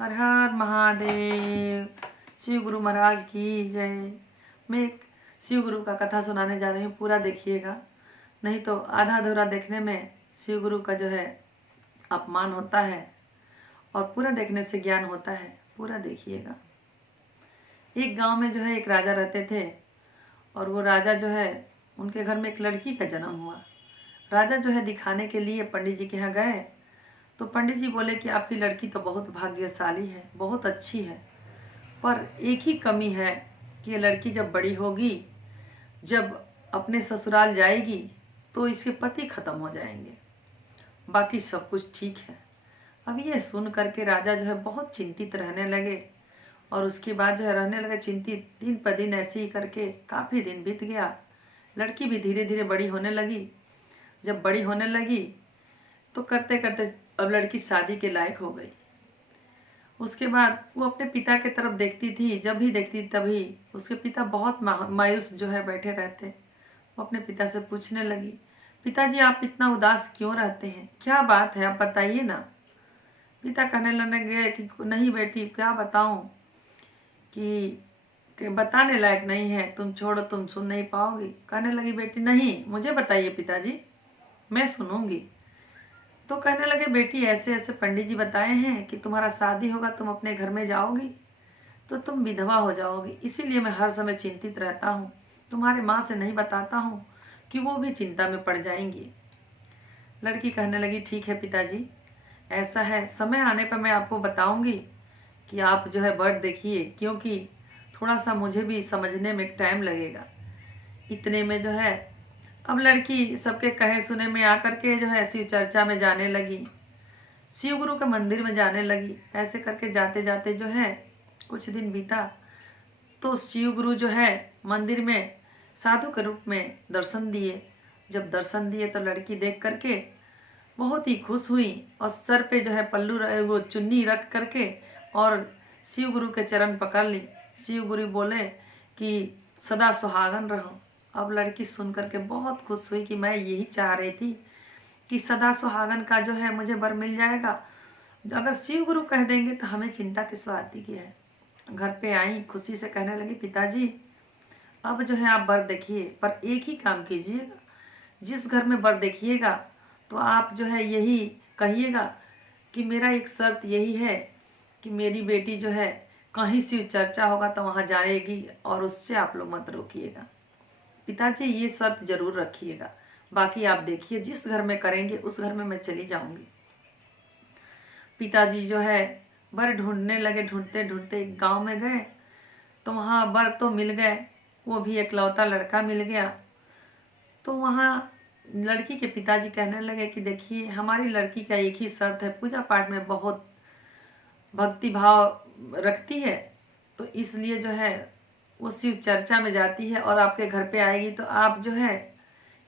हर हर महादेव। शिव गुरु महाराज की जय। मैं एक शिव गुरु का कथा सुनाने जा रही हूँ, पूरा देखिएगा, नहीं तो आधा अधूरा देखने में शिव गुरु का जो है अपमान होता है और पूरा देखने से ज्ञान होता है। पूरा देखिएगा। एक गांव में जो है एक राजा रहते थे और वो राजा जो है उनके घर में एक लड़की का जन्म हुआ। राजा जो है दिखाने के लिए पंडित जी के यहाँ गए तो पंडित जी बोले कि आपकी लड़की तो बहुत भाग्यशाली है, बहुत अच्छी है, पर एक ही कमी है कि ये लड़की जब बड़ी होगी, जब अपने ससुराल जाएगी तो इसके पति खत्म हो जाएंगे, बाकी सब कुछ ठीक है। अब ये सुन करके राजा जो है बहुत चिंतित रहने लगे और उसके बाद जो है रहने लगे चिंतित। दिन पर दिन ऐसे ही करके काफ़ी दिन बीत गया। लड़की भी धीरे धीरे बड़ी होने लगी। जब बड़ी होने लगी तो करते करते अब लड़की शादी के लायक हो गई। उसके बाद वो अपने पिता की तरफ देखती थी, जब भी देखती तभी उसके पिता बहुत मायूस जो है बैठे रहते। वो अपने पिता से पूछने लगी, पिताजी आप इतना उदास क्यों रहते हैं, क्या बात है, आप बताइए ना। पिता कहने लगे कि नहीं बेटी, क्या बताऊं कि बताने लायक नहीं है, तुम छोड़ो, तुम सुन नहीं पाओगी। कहने लगी बेटी नहीं, मुझे बताइए पिताजी, मैं सुनूंगी। तो कहने लगे बेटी ऐसे ऐसे पंडित जी बताए हैं कि तुम्हारा शादी होगा, तुम अपने घर में जाओगी तो तुम विधवा हो जाओगी, इसीलिए मैं हर समय चिंतित रहता हूँ। तुम्हारे माँ से नहीं बताता हूँ कि वो भी चिंता में पड़ जाएंगी। लड़की कहने लगी ठीक है पिताजी, ऐसा है, समय आने पर मैं आपको बताऊंगी कि आप जो है वर देखिए, क्योंकि थोड़ा सा मुझे भी समझने में टाइम लगेगा। इतने में जो है अब लड़की सबके कहे सुने में आकर के जो है शिव चर्चा में जाने लगी, शिव गुरु के मंदिर में जाने लगी। ऐसे करके जाते जाते जो है कुछ दिन बीता तो शिव गुरु जो है मंदिर में साधु के रूप में दर्शन दिए। जब दर्शन दिए तो लड़की देख करके बहुत ही खुश हुई और सर पे जो है पल्लू वो चुन्नी रख करके और शिव गुरु के चरण पकड़ ली। शिव गुरु बोले कि सदा सुहागन रहो। अब लड़की सुन करके बहुत खुश हुई कि मैं यही चाह रही थी कि सदा सुहागन का जो है मुझे वर मिल जाएगा। अगर शिव गुरु कह देंगे तो हमें चिंता किस बात की है। घर पे आई, खुशी से कहने लगी पिताजी अब जो है आप वर देखिए, पर एक ही काम कीजिएगा, जिस घर में वर देखिएगा तो आप जो है यही कहिएगा कि मेरा एक शर्त यही है कि मेरी बेटी जो है कहीं शिव चर्चा होगा तो वहाँ जाएगी और उससे आप लोग मत रोकिएगा। पिताजी ये शर्त जरूर रखिएगा, बाकी आप देखिए जिस घर में करेंगे उस घर में मैं चली जाऊंगी। पिताजी जो है वर ढूंढने लगे, ढूंढते ढूंढते एक गांव में गए तो वहाँ वर तो मिल गए, वो भी एकलौता लड़का मिल गया। तो वहाँ लड़की के पिताजी कहने लगे कि देखिए हमारी लड़की का एक ही शर्त है, पूजा पाठ में बहुत भक्ति भाव रखती है, तो इसलिए जो है वो शिव चर्चा में जाती है और आपके घर पे आएगी तो आप जो है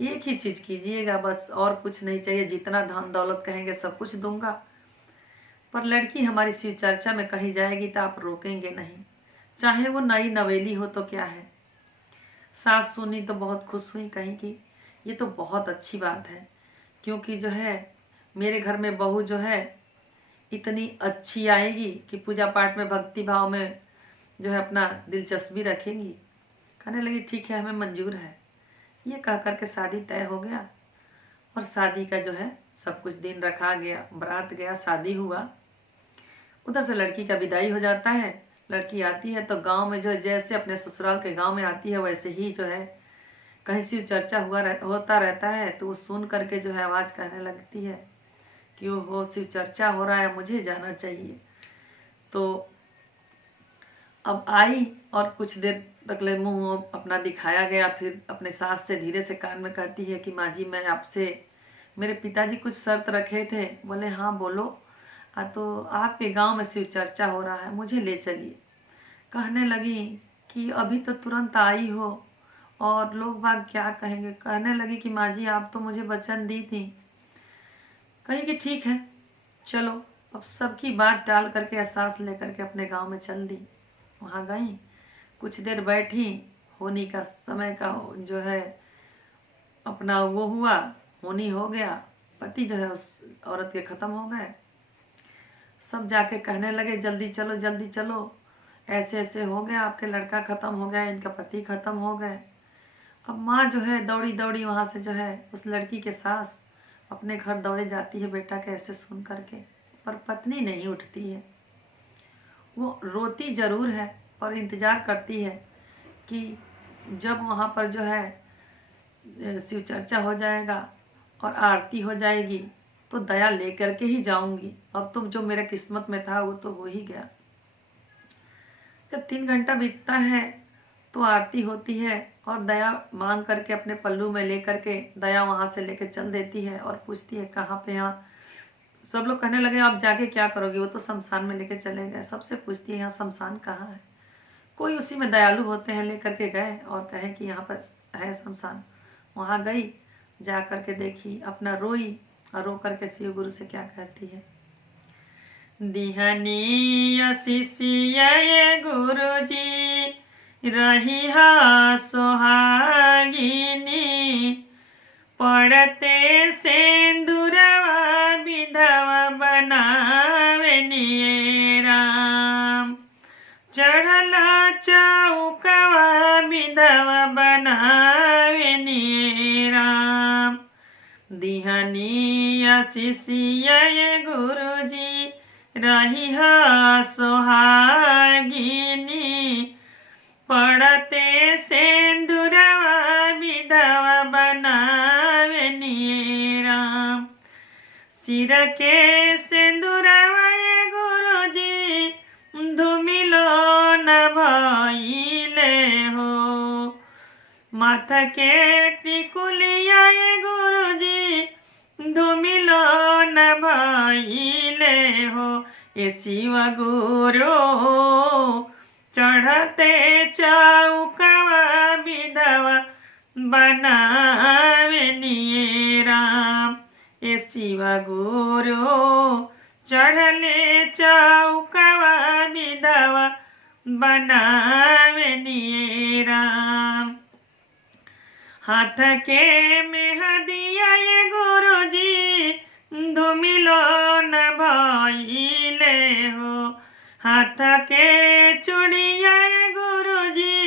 एक ही चीज कीजिएगा, बस और कुछ नहीं चाहिए, जितना धन दौलत कहेंगे सब कुछ दूंगा, पर लड़की हमारी शिव चर्चा में कहीं जाएगी तो आप रोकेंगे नहीं, चाहे वो नई नवेली हो तो क्या है। सास सुनी तो बहुत खुश हुई, कहीं की ये तो बहुत अच्छी बात है, क्योंकि जो है मेरे घर में बहू जो है इतनी अच्छी आएगी कि पूजा पाठ में भक्ति भाव में जो है अपना दिलचस्पी रखेंगी। कहने लगी ठीक है, हमें मंजूर है। ये कह करके शादी तय हो गया और शादी का जो है सब कुछ दिन रखा गया, बारात गया, शादी हुआ। उधर से लड़की का विदाई हो जाता है। लड़की आती है तो गांव में जो है जैसे अपने ससुराल के गांव में आती है वैसे ही जो है कहीं शिव चर्चा होता रहता है तो वो सुन करके जो है आवाज़ कहने लगती है कि वो शिव चर्चा हो रहा है, मुझे जाना चाहिए। तो अब आई और कुछ देर तक ले मुंह अपना दिखाया गया, फिर अपने सास से धीरे से कान में कहती है कि माँ जी मैं आपसे, मेरे पिताजी कुछ शर्त रखे थे। बोले हाँ बोलो। तो आपके गांव में शिव चर्चा हो रहा है, मुझे ले चलिए। कहने लगी कि अभी तो तुरंत आई हो और लोग बाग क्या कहेंगे। कहने लगी कि माँ जी आप तो मुझे वचन दी थी। कही कि ठीक है चलो। अब सबकी बात टाल करके एहसास लेकर के अपने गांव में चल दी। वहाँ गई, कुछ देर बैठी, होनी का समय का जो है अपना वो हुआ, होनी हो गया, पति जो है उस औरत के खत्म हो गए। सब जाके कहने लगे जल्दी चलो जल्दी चलो, ऐसे ऐसे हो गया, आपके लड़का खत्म हो गया, इनका पति खत्म हो गए। अब माँ जो है दौड़ी दौड़ी वहाँ से जो है उस लड़की के सास अपने घर दौड़े जाती है बेटा के ऐसे सुन करके, पर पत्नी नहीं उठती है। वो रोती जरूर है और इंतज़ार करती है कि जब वहाँ पर जो है शिव चर्चा हो जाएगा और आरती हो जाएगी तो दया लेकर के ही जाऊंगी। अब तो जो मेरे किस्मत में था वो तो हो ही गया। जब 3 घंटा बीतता है तो आरती होती है और दया मांग करके अपने पल्लू में लेकर के दया वहाँ से लेकर चल देती है और पूछती है कहाँ पे। यहाँ सब लोग कहने लगे आप जाके क्या करोगे, वो तो शमशान में लेके चले गए। सबसे पूछती है यहाँ शमशान कहाँ है। कोई उसी में दयालु होते हैं, लेकर के गए और कहे कि यहाँ पर है शमशान। वहाँ गई, जा करके देखी, अपना रोई और रो करके शिव गुरु से क्या कहती है, दिहनी आशीषिया ये गुरु जी रही सोहागिनी, पड़ते सेंदुरवा विधवा बनावे निये राम, चढ़ला चौकवा विधवा बनावे निये राम, दिहनी आशीषिया ये गुरु जी रही सोहागिनी, पड़ते सेंदुरवा विधवा बनावे निये राम, सिर के सेंदुरवा ये गुरु जी धूमिलो न भइले हो, माथा के टिकुलिया ये गुरु जी धूमिलो न भइले हो, ये शिव गुरु चढ़ते चौकवा विधवा बनावे निये राम, ये शिव गुरु चढ़ले चौकवा विधवा बनावे निये राम, हाथ के मेहदिया ये गुरु जी धूमिलो न भइले हो, हाथ के चूड़िया ये गुरु जी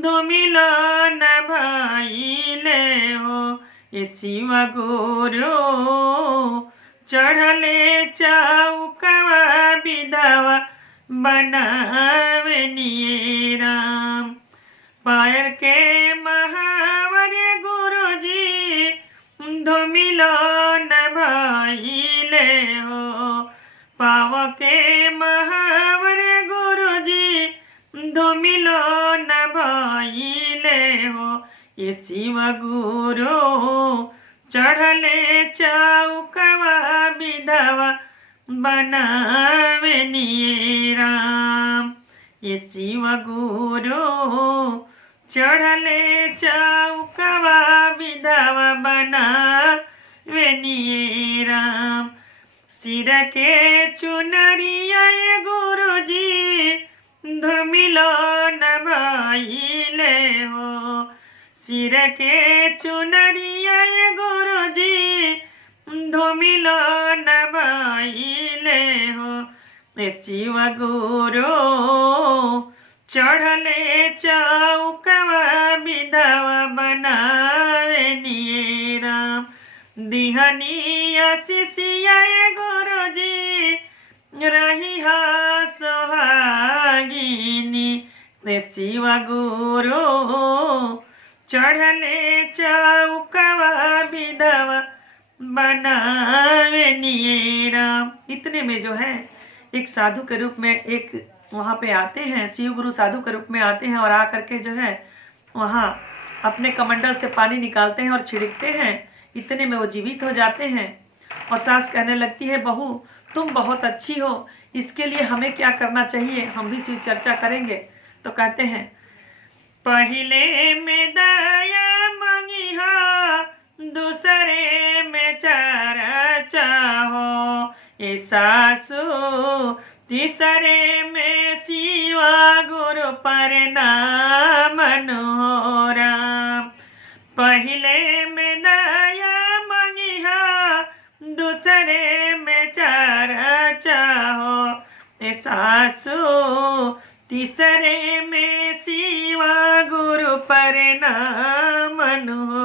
धूमिलो न भइले हो, ये शिव गुरु चढ़ले चौकवा विधवा बनावे निये राम, पायर के महावर गुरु जी धूमिलो न भइले हो, पाव के महावर गुरु जी धूमिलो न भइले हो, ये शिव गुरु चढ़ले चौकवा विधवा बनावे निये राम, ये शिव गुरु चढ़ले चौकवा विधवा बनावे निये राम, सिर के चुनरिया ये गुरु जी धूमिलो न भइले हो, सिर के चुनरिया ये गुरु जी धूमिलो न भइले हो, ये शिव गुरु चढ़ले चौकवा विधवा बनावे निये राम, दिहनी आशीषिया ये गुरु जी रही सोहागिनी, ये शिव गुरु चढ़ले चौकवा विधवा बनावे निये राम। इतने में जो है एक साधु के रूप में एक वहाँ पे आते हैं, शिव गुरु साधु के रूप में आते हैं और आकर के जो है वहाँ अपने कमंडल से पानी निकालते हैं और छिड़कते हैं। इतने में वो जीवित हो जाते हैं और सास कहने लगती है बहू तुम बहुत अच्छी हो, इसके लिए हमें क्या करना चाहिए, हम भी शिव चर्चा करेंगे। तो कहते हैं पहले में दया मंगिहा दूसरे में चर्चा हो, ये सासू तीसरे में शिवा गुरु प्रणाम हो राम, पहले में दया मंगिहा दूसरे में चर्चा सासु तीसरे में शिवा गुरु प्रणाम नु